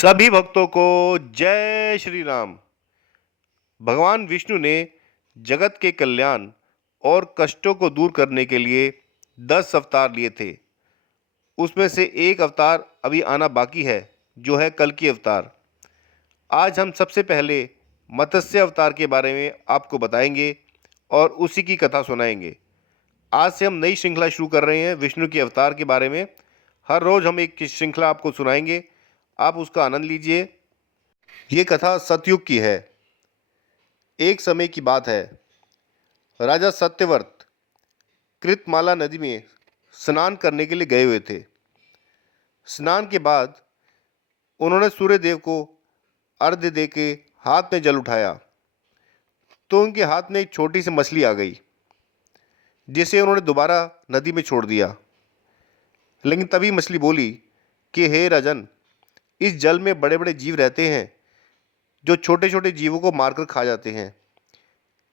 सभी भक्तों को जय श्री राम। भगवान विष्णु ने जगत के कल्याण और कष्टों को दूर करने के लिए 10 अवतार लिए थे। उसमें से एक अवतार अभी आना बाकी है, जो है कल की अवतार। आज हम सबसे पहले मत्स्य अवतार के बारे में आपको बताएंगे और उसी की कथा सुनाएंगे। आज से हम नई श्रृंखला शुरू कर रहे हैं विष्णु के अवतार के बारे में। हर रोज़ हम एक श्रृंखला आपको सुनाएंगे, आप उसका आनंद लीजिए। ये कथा सतयुग की है। एक समय की बात है, राजा सत्यव्रत कृतमाला नदी में स्नान करने के लिए गए हुए थे। स्नान के बाद उन्होंने सूर्य देव को अर्घ्य दे के हाथ में जल उठाया तो उनके हाथ में एक छोटी सी मछली आ गई, जिसे उन्होंने दोबारा नदी में छोड़ दिया। लेकिन तभी मछली बोली कि हे राजन, इस जल में बड़े बड़े जीव रहते हैं जो छोटे छोटे जीवों को मारकर खा जाते हैं।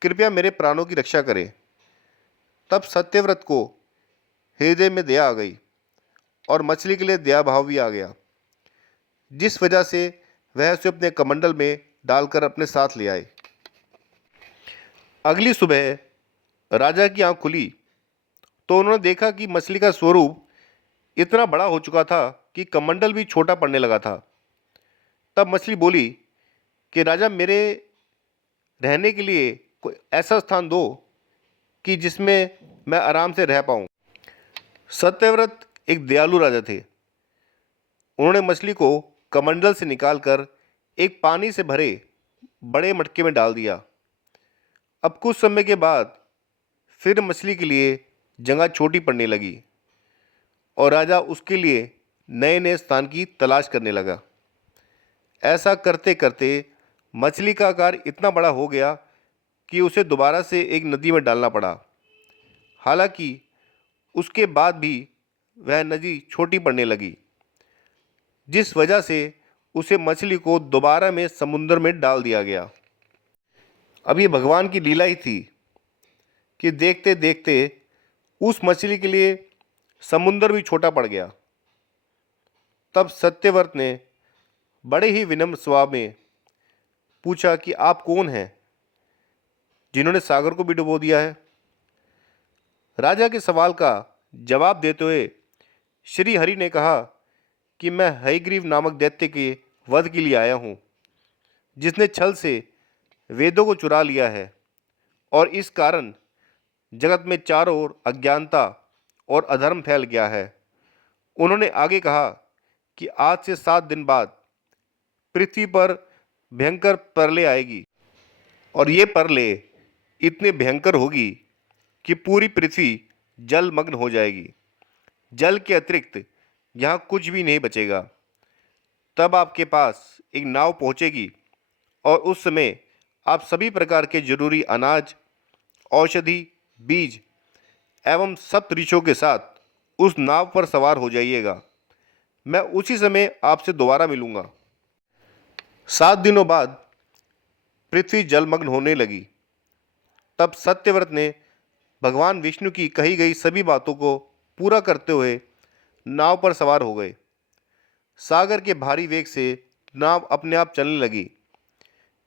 कृपया मेरे प्राणों की रक्षा करें। तब सत्यव्रत को हृदय में दया आ गई और मछली के लिए दया भाव भी आ गया, जिस वजह से वह उसे अपने कमंडल में डालकर अपने साथ ले आए। अगली सुबह राजा की आंख खुली तो उन्होंने देखा कि मछली का स्वरूप इतना बड़ा हो चुका था कि कमंडल भी छोटा पड़ने लगा था। तब मछली बोली कि राजा, मेरे रहने के लिए कोई ऐसा स्थान दो कि जिसमें मैं आराम से रह पाऊँ। सत्यव्रत एक दयालु राजा थे। उन्होंने मछली को कमंडल से निकालकर एक पानी से भरे बड़े मटके में डाल दिया। अब कुछ समय के बाद फिर मछली के लिए जगह छोटी पड़ने लगी और राजा उसके लिए नए नए स्थान की तलाश करने लगा। ऐसा करते करते मछली का आकार इतना बड़ा हो गया कि उसे दोबारा से एक नदी में डालना पड़ा। हालांकि उसके बाद भी वह नदी छोटी पड़ने लगी, जिस वजह से उसे मछली को दोबारा में समुद्र में डाल दिया गया। अब ये भगवान की लीला ही थी कि देखते देखते उस मछली के लिए समुद्र भी छोटा पड़ गया। तब सत्यव्रत ने बड़े ही विनम्र स्वभाव में पूछा कि आप कौन हैं जिन्होंने सागर को भी डुबो दिया है। राजा के सवाल का जवाब देते हुए श्री हरि ने कहा कि मैं हयग्रीव नामक दैत्य के वध के लिए आया हूँ, जिसने छल से वेदों को चुरा लिया है और इस कारण जगत में चारों ओर अज्ञानता और अधर्म फैल गया है। उन्होंने आगे कहा कि आज से 7 दिन बाद पृथ्वी पर भयंकर प्रलय आएगी और ये प्रलय इतनी भयंकर होगी कि पूरी पृथ्वी जलमग्न हो जाएगी। जल के अतिरिक्त यहाँ कुछ भी नहीं बचेगा। तब आपके पास एक नाव पहुँचेगी और उस समय आप सभी प्रकार के जरूरी अनाज, औषधि, बीज एवं सप्तऋषियों के साथ उस नाव पर सवार हो जाइएगा। मैं उसी समय आपसे दोबारा मिलूँगा। 7 दिनों बाद पृथ्वी जलमग्न होने लगी। तब सत्यव्रत ने भगवान विष्णु की कही गई सभी बातों को पूरा करते हुए नाव पर सवार हो गए। सागर के भारी वेग से नाव अपने आप चलने लगी।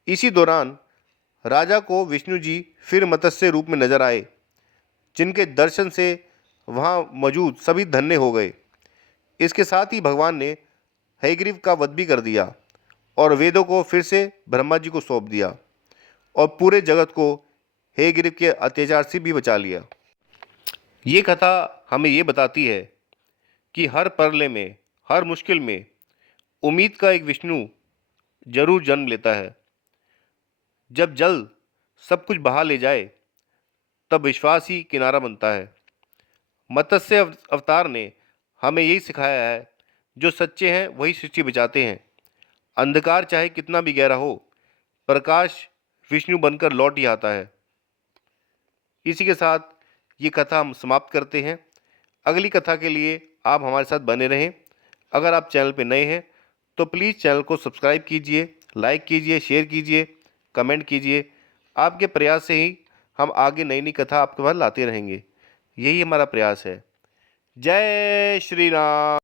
इसी दौरान राजा को विष्णु जी फिर मत्स्य रूप में नजर आए, जिनके दर्शन से वहाँ मौजूद सभी धन्य हो गए। इसके साथ ही भगवान ने हयग्रीव का वध भी कर दिया और वेदों को फिर से ब्रह्मा जी को सौंप दिया और पूरे जगत को हयग्रीव के अत्याचार से भी बचा लिया। ये कथा हमें ये बताती है कि हर प्रलय में, हर मुश्किल में उम्मीद का एक विष्णु जरूर जन्म लेता है। जब जल सब कुछ बहा ले जाए तब विश्वास ही किनारा बनता है। मत्स्य अवतार ने हमें यही सिखाया है, जो सच्चे हैं वही सृष्टि बचाते हैं। अंधकार चाहे कितना भी गहरा हो, प्रकाश विष्णु बनकर लौट ही आता है। इसी के साथ ये कथा हम समाप्त करते हैं। अगली कथा के लिए आप हमारे साथ बने रहें। अगर आप चैनल पर नए हैं तो प्लीज़ चैनल को सब्सक्राइब कीजिए, लाइक कीजिए, शेयर कीजिए, कमेंट कीजिए। आपके प्रयास से ही हम आगे नई नई कथा आपके पास लाते रहेंगे। यही हमारा प्रयास है। जय श्री राम।